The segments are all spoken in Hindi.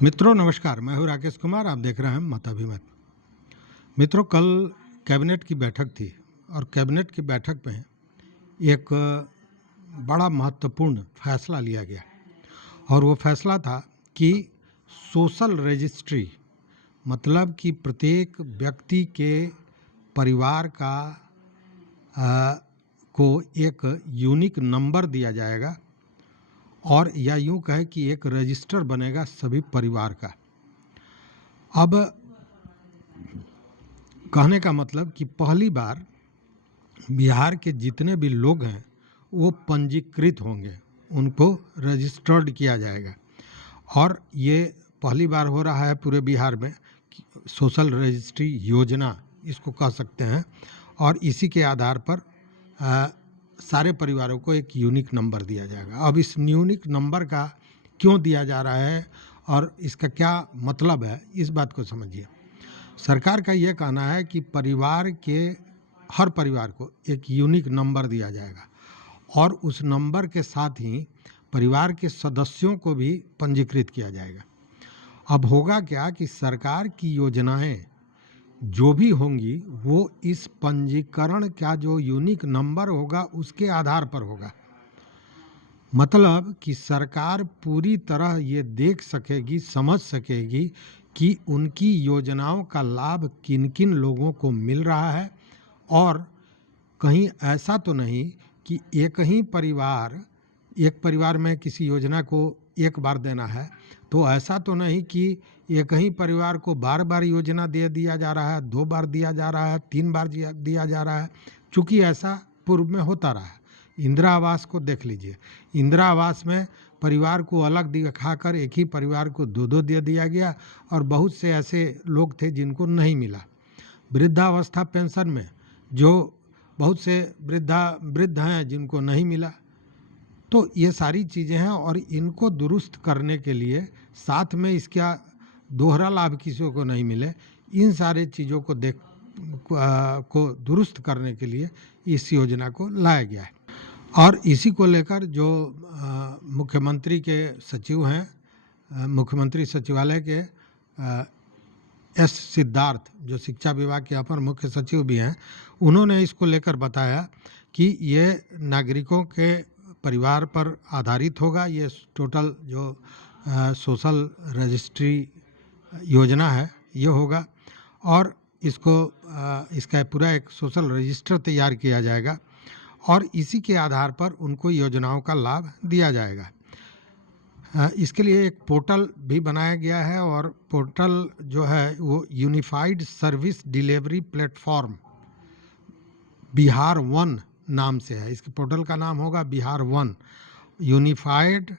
मित्रों नमस्कार, मैं हूं राकेश कुमार। आप देख रहे हैं मताभिमत। मित्रों, कल कैबिनेट की बैठक थी और कैबिनेट की बैठक में एक बड़ा महत्वपूर्ण फैसला लिया गया और वो फैसला था कि सोशल रजिस्ट्री, मतलब कि प्रत्येक व्यक्ति के परिवार का को एक यूनिक नंबर दिया जाएगा और या यूं कहे कि एक रजिस्टर बनेगा सभी परिवार का। अब कहने का मतलब कि पहली बार बिहार के जितने भी लोग हैं वो पंजीकृत होंगे, उनको रजिस्टर्ड किया जाएगा और ये पहली बार हो रहा है पूरे बिहार में। सोशल रजिस्ट्री योजना इसको कह सकते हैं और इसी के आधार पर सारे परिवारों को एक यूनिक नंबर दिया जाएगा। अब इस यूनिक नंबर का क्यों दिया जा रहा है और इसका क्या मतलब है, इस बात को समझिए। सरकार का ये कहना है कि हर परिवार को एक यूनिक नंबर दिया जाएगा और उस नंबर के साथ ही परिवार के सदस्यों को भी पंजीकृत किया जाएगा। अब होगा क्या कि सरकार की योजनाएं जो भी होंगी वो इस पंजीकरण का जो यूनिक नंबर होगा उसके आधार पर होगा। मतलब कि सरकार पूरी तरह ये देख सकेगी, समझ सकेगी कि उनकी योजनाओं का लाभ किन किन लोगों को मिल रहा है और कहीं ऐसा तो नहीं कि एक परिवार में किसी योजना को एक बार देना है, तो ऐसा तो नहीं कि एक ही परिवार को बार बार योजना दे दिया जा रहा है, 2 बार दिया जा रहा है, 3 बार दिया जा रहा है। चूँकि ऐसा पूर्व में होता रहा है। इंदिरा आवास को देख लीजिए, इंदिरा आवास में परिवार को अलग दिखाकर एक ही परिवार को 2-2 दे दिया गया और बहुत से ऐसे लोग थे जिनको नहीं मिला। वृद्धावस्था पेंशन में जो बहुत से वृद्ध हैं जिनको नहीं मिला। तो ये सारी चीज़ें हैं और इनको दुरुस्त करने के लिए, साथ में इसका दोहरा लाभ किसी को नहीं मिले, इन सारे चीज़ों को दुरुस्त करने के लिए इस योजना को लाया गया है। और इसी को लेकर जो मुख्यमंत्री के सचिव हैं, मुख्यमंत्री सचिवालय के एस सिद्धार्थ, जो शिक्षा विभाग के अपर मुख्य सचिव भी हैं, उन्होंने इसको लेकर बताया कि ये नागरिकों के परिवार पर आधारित होगा। ये टोटल जो सोशल रजिस्ट्री योजना है ये होगा और इसका पूरा एक सोशल रजिस्टर तैयार किया जाएगा और इसी के आधार पर उनको योजनाओं का लाभ दिया जाएगा। इसके लिए एक पोर्टल भी बनाया गया है और पोर्टल जो है वो unified service delivery platform Bihar one नाम से है। इसके पोर्टल का नाम होगा Bihar one, unified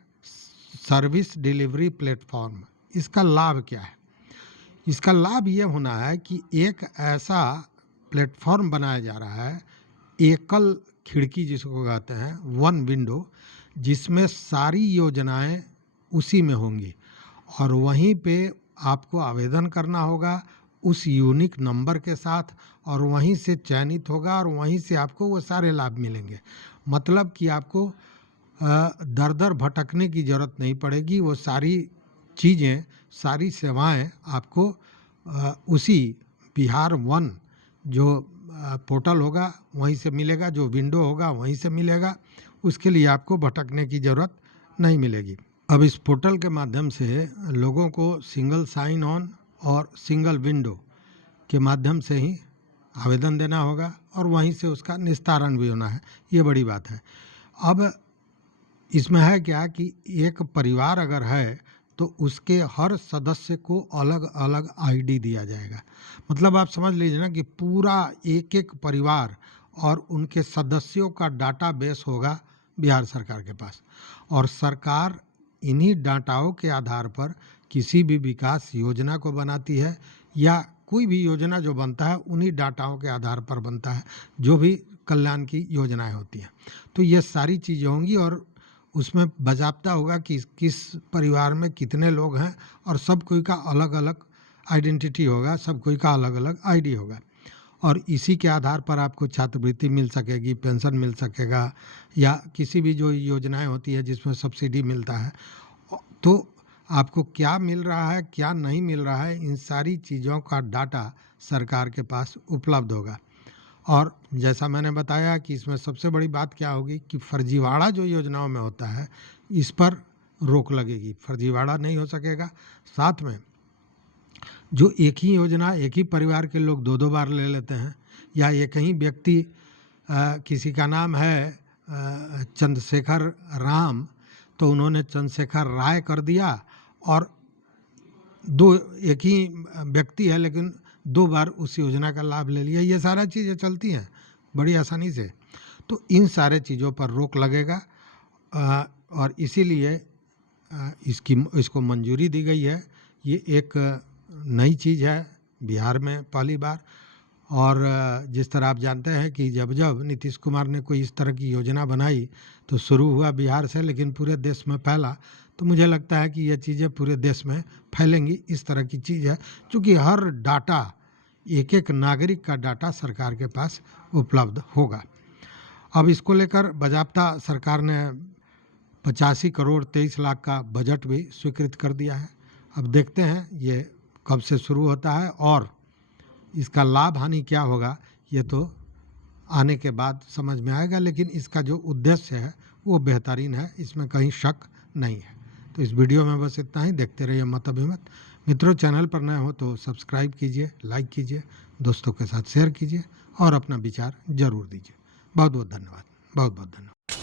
service delivery platform. इसका लाभ क्या है? इसका लाभ ये होना है कि एक ऐसा प्लेटफॉर्म बनाया जा रहा है, एकल खिड़की जिसको कहते हैं, वन विंडो, जिसमें सारी योजनाएं उसी में होंगी और वहीं पे आपको आवेदन करना होगा उस यूनिक नंबर के साथ और वहीं से चयनित होगा और वहीं से आपको वो सारे लाभ मिलेंगे। मतलब कि आपको दर दर भटकने की ज़रूरत नहीं पड़ेगी। वो सारी चीज़ें, सारी सेवाएं आपको उसी बिहार वन जो पोर्टल होगा वहीं से मिलेगा, जो विंडो होगा वहीं से मिलेगा। उसके लिए आपको भटकने की ज़रूरत नहीं मिलेगी। अब इस पोर्टल के माध्यम से लोगों को सिंगल साइन ऑन और सिंगल विंडो के माध्यम से ही आवेदन देना होगा और वहीं से उसका निस्तारण भी होना है। ये बड़ी बात है। अब इसमें है क्या कि एक परिवार अगर है तो उसके हर सदस्य को अलग अलग आईडी दिया जाएगा। मतलब आप समझ लीजिए ना कि पूरा एक एक परिवार और उनके सदस्यों का डाटा बेस होगा बिहार सरकार के पास और सरकार इन्हीं डाटाओं के आधार पर किसी भी विकास योजना को बनाती है या कोई भी योजना जो बनता है उन्हीं डाटाओं के आधार पर बनता है, जो भी कल्याण की योजनाएं होती हैं। तो ये सारी चीज़ें होंगी और उसमें बाज़ाब्ता होगा कि किस परिवार में कितने लोग हैं और सब कोई का अलग अलग आइडेंटिटी होगा, सब कोई का अलग अलग आईडी होगा और इसी के आधार पर आपको छात्रवृत्ति मिल सकेगी, पेंशन मिल सकेगा या किसी भी जो योजनाएं होती है जिसमें सब्सिडी मिलता है। तो आपको क्या मिल रहा है, क्या नहीं मिल रहा है, इन सारी चीज़ों का डाटा सरकार के पास उपलब्ध होगा। और जैसा मैंने बताया कि इसमें सबसे बड़ी बात क्या होगी कि फर्जीवाड़ा जो योजनाओं में होता है, इस पर रोक लगेगी, फर्जीवाड़ा नहीं हो सकेगा। साथ में जो एक ही योजना एक ही परिवार के लोग 2-2 बार ले लेते हैं, या एक ही व्यक्ति किसी का नाम है चंद्रशेखर राम, तो उन्होंने चंद्रशेखर राय कर दिया, और एक ही व्यक्ति है लेकिन 2 बार उस योजना का लाभ ले लिया। ये सारा चीज़ें चलती हैं बड़ी आसानी से। तो इन सारे चीज़ों पर रोक लगेगा, और इसीलिए इसको मंजूरी दी गई है। ये एक नई चीज़ है बिहार में पहली बार। और जिस तरह आप जानते हैं कि जब नीतीश कुमार ने कोई इस तरह की योजना बनाई तो शुरू हुआ बिहार से, लेकिन पूरे देश में फैला। तो मुझे लगता है कि ये चीज़ें पूरे देश में फैलेंगी। इस तरह की चीज़ है, क्योंकि हर डाटा, एक एक नागरिक का डाटा सरकार के पास उपलब्ध होगा। अब इसको लेकर बाज़ाब्ता सरकार ने 85 करोड़ 23 लाख का बजट भी स्वीकृत कर दिया है। अब देखते हैं ये कब से शुरू होता है और इसका लाभ हानि क्या होगा, ये तो आने के बाद समझ में आएगा। लेकिन इसका जो उद्देश्य है वो बेहतरीन है, इसमें कहीं शक नहीं है। तो इस वीडियो में बस इतना ही। देखते रहिए मत अभिमत। मित्रों, चैनल पर नए हो तो सब्सक्राइब कीजिए, लाइक कीजिए, दोस्तों के साथ शेयर कीजिए और अपना विचार जरूर दीजिए। बहुत बहुत धन्यवाद। बहुत बहुत धन्यवाद।